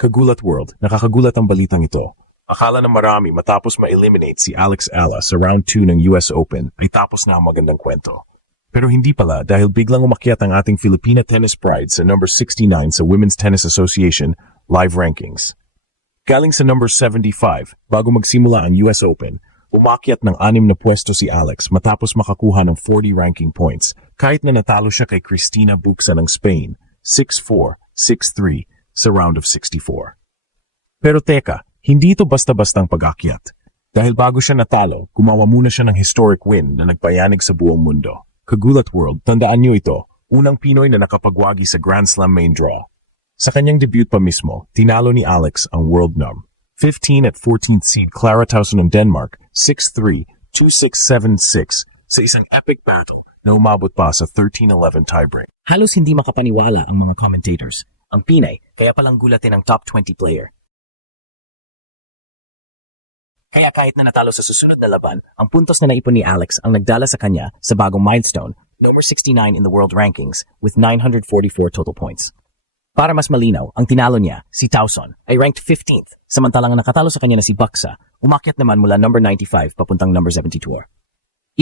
Kagulat World, nakakagulat ang balitang ito. Akala ng marami matapos ma-eliminate si Alex Ala sa round 2 ng US Open ay tapos na ang magandang kwento. Pero hindi pala dahil biglang umakyat ang ating Filipina Tennis Pride sa number 69 sa Women's Tennis Association live rankings. Galing sa number 75 bago magsimula ang US Open, umakyat ng 6 na pwesto si Alex matapos makakuha ng 40 ranking points kahit na natalo siya kay Cristina Bucsa ng Spain 6-4, 6-3 sa round of 64. Pero teka, hindi ito basta-bastang pag-akyat. Dahil bago siya natalo, gumawa muna siya ng historic win na nagpayanig sa buong mundo. Kagulat World, tandaan niyo ito, unang Pinoy na nakapagwagi sa Grand Slam main draw. Sa kanyang debut pa mismo, tinalo ni Alex ang world number 15 at 14th seed Clara Tauson ng Denmark 6-3, 2-6, 7-6 sa isang epic battle na umabot pa sa 13-11 tiebreak. Halos hindi makapaniwala ang mga commentators. Ang Pinay, kaya palang gulatin ang top 20 player. Kaya kahit na natalo sa susunod na laban, ang puntos na naipon ni Alex ang nagdala sa kanya sa bagong milestone, number 69 in the world rankings with 944 total points. Para mas malinaw, ang tinalo niya, si Tauson, ay ranked 15th, samantalang ang nakatalo sa kanya na si Bucsa, umakyat naman mula number 95 papuntang number 72.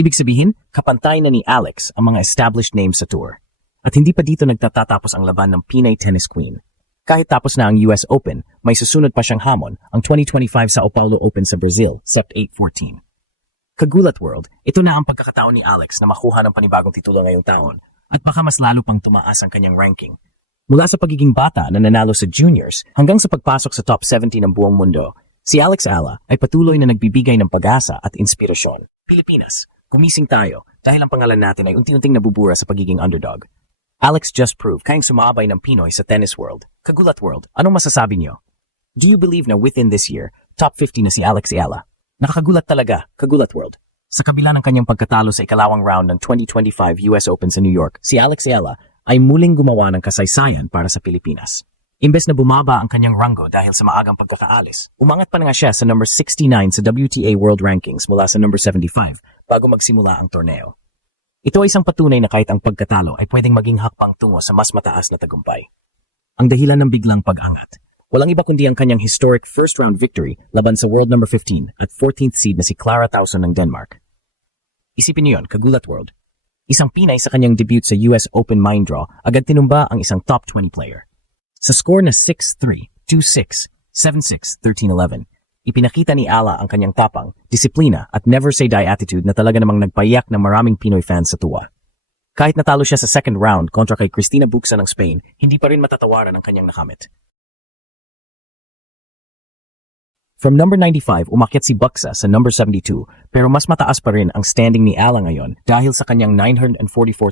Ibig sabihin, kapantay na ni Alex ang mga established names sa tour. At hindi pa dito nagtatapos ang laban ng Pinay Tennis Queen. Kahit tapos na ang US Open, may susunod pa siyang hamon, ang 2025 Sao Paulo Open sa Brazil, Sept 8-14. Kagulat World, ito na ang pagkakataon ni Alex na makuha ng panibagong titulo ngayong taon at baka mas lalo pang tumaas ang kanyang ranking. Mula sa pagiging bata na nanalo sa juniors hanggang sa pagpasok sa top 70 ng buong mundo, si Alex Ala ay patuloy na nagbibigay ng pag-asa at inspirasyon. Pilipinas, gumising tayo dahil ang pangalan natin ay unti-unting nabubura sa pagiging underdog. Alex just proved kayang sumabay ng Pinoy sa tennis world. Kagulat World, anong masasabi niyo? Do you believe na within this year, top 50 na si Alex Ala? Nakakagulat talaga, Kagulat World. Sa kabila ng kanyang pagkatalo sa ikalawang round ng 2025 US Open sa New York, si Alex Ala ay muling gumawa ng kasaysayan para sa Pilipinas. Imbes na bumaba ang kanyang ranggo dahil sa maagang pagkakaalis, umangat pa na nga siya sa number 69 sa WTA World Rankings mula sa number 75 bago magsimula ang torneo. Ito ay isang patunay na kahit ang pagkatalo ay pwedeng maging hakbang tungo sa mas mataas na tagumpay. Ang dahilan ng biglang pag-angat, walang iba kundi ang kanyang historic first-round victory laban sa world number 15 at 14th seed na si Clara Tauson ng Denmark. Isipin niyo yun, Kagulat World. Isang Pinay sa kanyang debut sa US Open mind draw, agad tinumba ang isang top 20 player. Sa score na 6-3, 2-6, 7-6, 13-11, ipinakita ni Ala ang kanyang tapang, disiplina at never say die attitude na talaga namang nagpayak ng maraming Pinoy fans sa tuwa. Kahit natalo siya sa second round kontra kay Cristina Bucsa ng Spain, hindi pa rin matatawaran ang kanyang nakamit. From number 95, umakyat si Bucsa sa number 72, pero mas mataas pa rin ang standing ni Ala ngayon dahil sa kanyang 944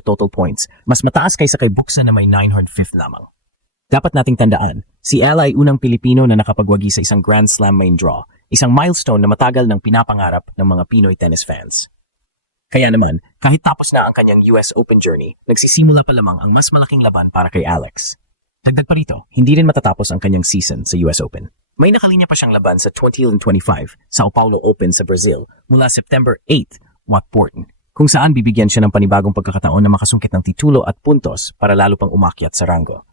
total points, mas mataas kaysa kay Bucsa na may 905 lamang. Dapat nating tandaan, si Ala ay unang Pilipino na nakapagwagi sa isang Grand Slam main draw, isang milestone na matagal nang pinapangarap ng mga Pinoy tennis fans. Kaya naman, kahit tapos na ang kanyang US Open journey, nagsisimula pa lamang ang mas malaking laban para kay Alex. Dagdag pa rito, hindi rin matatapos ang kanyang season sa US Open. May nakalinya pa siyang laban sa 2025 Sao Paulo Open sa Brazil mula September 8, 14, kung saan bibigyan siya ng panibagong pagkakataon na makasungkit ng titulo at puntos para lalo pang umakyat sa ranggo.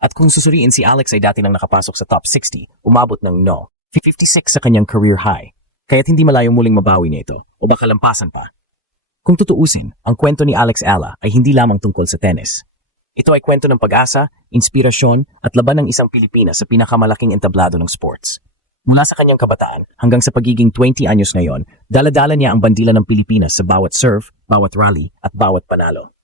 At kung susuriin, si Alex ay dati nang nakapasok sa top 60, umabot ng 56 sa kanyang career high, kaya't hindi malayong muling mabawi nito o baka lampasan pa. Kung tutuusin, ang kwento ni Alex Ala ay hindi lamang tungkol sa tennis. Ito ay kwento ng pag-asa, inspirasyon at laban ng isang Pilipinas sa pinakamalaking entablado ng sports. Mula sa kanyang kabataan hanggang sa pagiging 20 anyos ngayon, dala-dala niya ang bandila ng Pilipinas sa bawat serve, bawat rally at bawat panalo.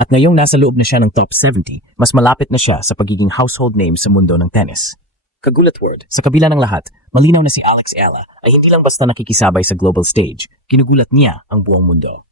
At ngayong nasa loob na siya ng top 70, mas malapit na siya sa pagiging household name sa mundo ng tennis. Kagulat World, sa kabila ng lahat, malinaw na si Alex Ala ay hindi lang basta nakikisabay sa global stage, kinugulat niya ang buong mundo.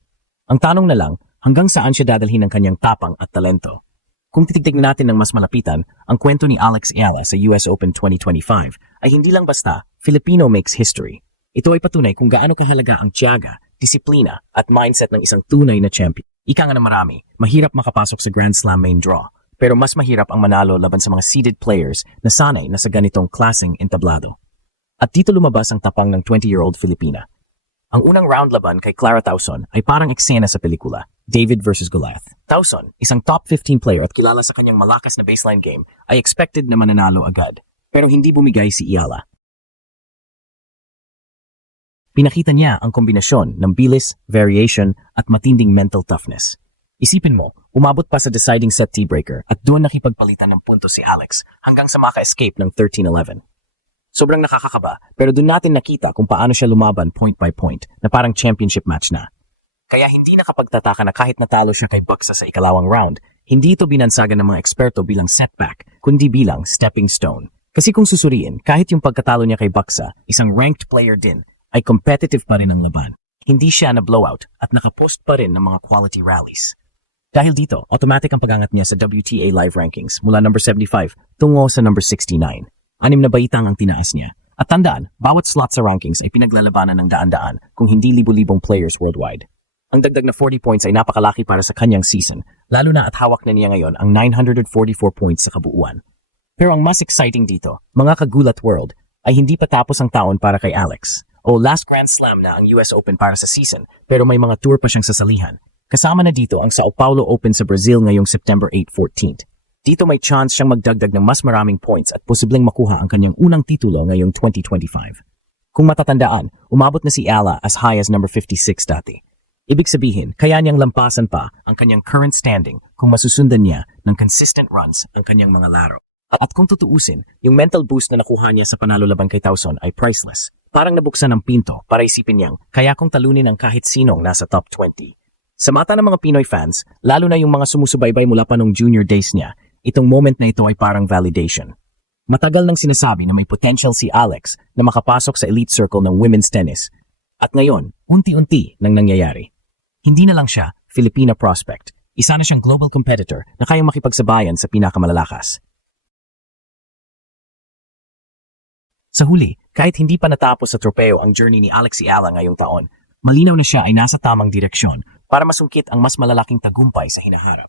Ang tanong na lang, hanggang saan siya dadalhin ng kanyang tapang at talento? Kung titignan natin ng mas malapitan, ang kwento ni Alex Ala sa US Open 2025 ay hindi lang basta Filipino makes history. Ito ay patunay kung gaano kahalaga ang tiyaga, disiplina at mindset ng isang tunay na champion. Ika nga na marami, mahirap makapasok sa Grand Slam main draw, pero mas mahirap ang manalo laban sa mga seeded players na sanay na sa ganitong klaseng entablado. At dito lumabas ang tapang ng 20-year-old Filipina. Ang unang round laban kay Clara Tauson ay parang eksena sa pelikula, David vs. Goliath. Tauson, isang top 15 player at kilala sa kanyang malakas na baseline game, ay expected na mananalo agad. Pero hindi bumigay si Ayala. Pinakita niya ang kombinasyon ng bilis, variation at matinding mental toughness. Isipin mo, umabot pa sa deciding set tiebreaker at doon nakipagpalitan ng puntos si Alex hanggang sa maka-escape ng 13-11. Sobrang nakakakaba pero doon natin nakita kung paano siya lumaban point by point na parang championship match na. Kaya hindi nakapagtataka na kahit natalo siya kay Buxa sa ikalawang round, hindi ito binansagan ng mga eksperto bilang setback, kundi bilang stepping stone. Kasi kung susuriin, kahit yung pagkatalo niya kay Buxa, isang ranked player din, ay competitive pa rin ang laban. Hindi siya na blowout at nakapost pa rin ng mga quality rallies. Dahil dito, automatic ang pag-angat niya sa WTA Live Rankings mula number 75 tungo sa number 69. 6 na baitang ang tinaas niya. At tandaan, bawat slot sa rankings ay pinaglalabanan ng daan-daan kung hindi libo-libong players worldwide. Ang dagdag na 40 points ay napakalaki para sa kanyang season, lalo na at hawak na niya ngayon ang 944 points sa kabuuan. Pero ang mas exciting dito, mga kagulat world, ay hindi pa tapos ang taon para kay Alex. O last Grand Slam na ang US Open para sa season, pero may mga tour pa siyang sasalihan. Kasama na dito ang Sao Paulo Open sa Brazil ngayong September 8-14. Dito may chance siyang magdagdag ng mas maraming points at posibleng makuha ang kanyang unang titulo ngayong 2025. Kung matatandaan, umabot na si Ayala as high as number 56 dati. Ibig sabihin, kaya niyang lampasan pa ang kanyang current standing kung masusundan niya ng consistent runs ang kanyang mga laro. At kung tutuusin, yung mental boost na nakuha niya sa panalo laban kay Tauson ay priceless. Parang nabuksan ng pinto para isipin niyang kaya kong talunin ang kahit sinong nasa top 20. Sa mata ng mga Pinoy fans, lalo na yung mga sumusubaybay mula pa nung junior days niya, itong moment na ito ay parang validation. Matagal nang sinasabi na may potential si Alex na makapasok sa elite circle ng women's tennis. At ngayon, unti-unti nang nangyayari. Hindi na lang siya Filipina prospect. Isa na siyang global competitor na kayang makipagsabayan sa pinakamalalakas. Sa huli, kahit hindi pa natapos sa tropeo ang journey ni Alex Ayala ngayong taon, malinaw na siya ay nasa tamang direksyon para masungkit ang mas malalaking tagumpay sa hinaharap.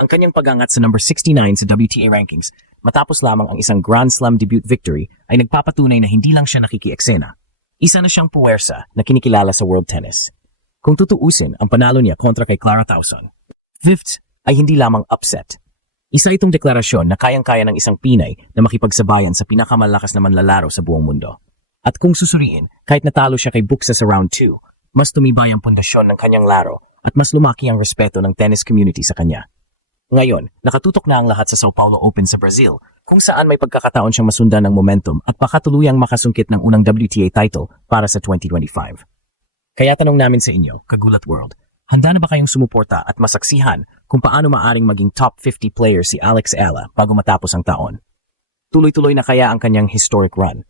Ang kanyang pag-angat sa number 69 sa WTA rankings matapos lamang ang isang Grand Slam debut victory ay nagpapatunay na hindi lang siya nakikieksena. Isa na siyang puwersa na kinikilala sa world tennis. Kung tutuusin ang panalo niya kontra kay Clara Tauson, fifth ay hindi lamang upset. Isa itong deklarasyon na kayang-kaya ng isang Pinay na makipagsabayan sa pinakamalakas na manlalaro sa buong mundo. At kung susuriin, kahit natalo siya kay Buxa sa round 2, mas tumibay ang pundasyon ng kanyang laro at mas lumaki ang respeto ng tennis community sa kanya. Ngayon, nakatutok na ang lahat sa Sao Paulo Open sa Brazil, kung saan may pagkakataon siyang masundan ng momentum at pakatuluyang makasungkit ng unang WTA title para sa 2025. Kaya tanong namin sa inyo, Kagulat World, handa na ba kayong sumuporta at masaksihan kung paano maaring maging top 50 player si Alex Ayala bago matapos ang taon? Tuloy-tuloy na kaya ang kanyang historic run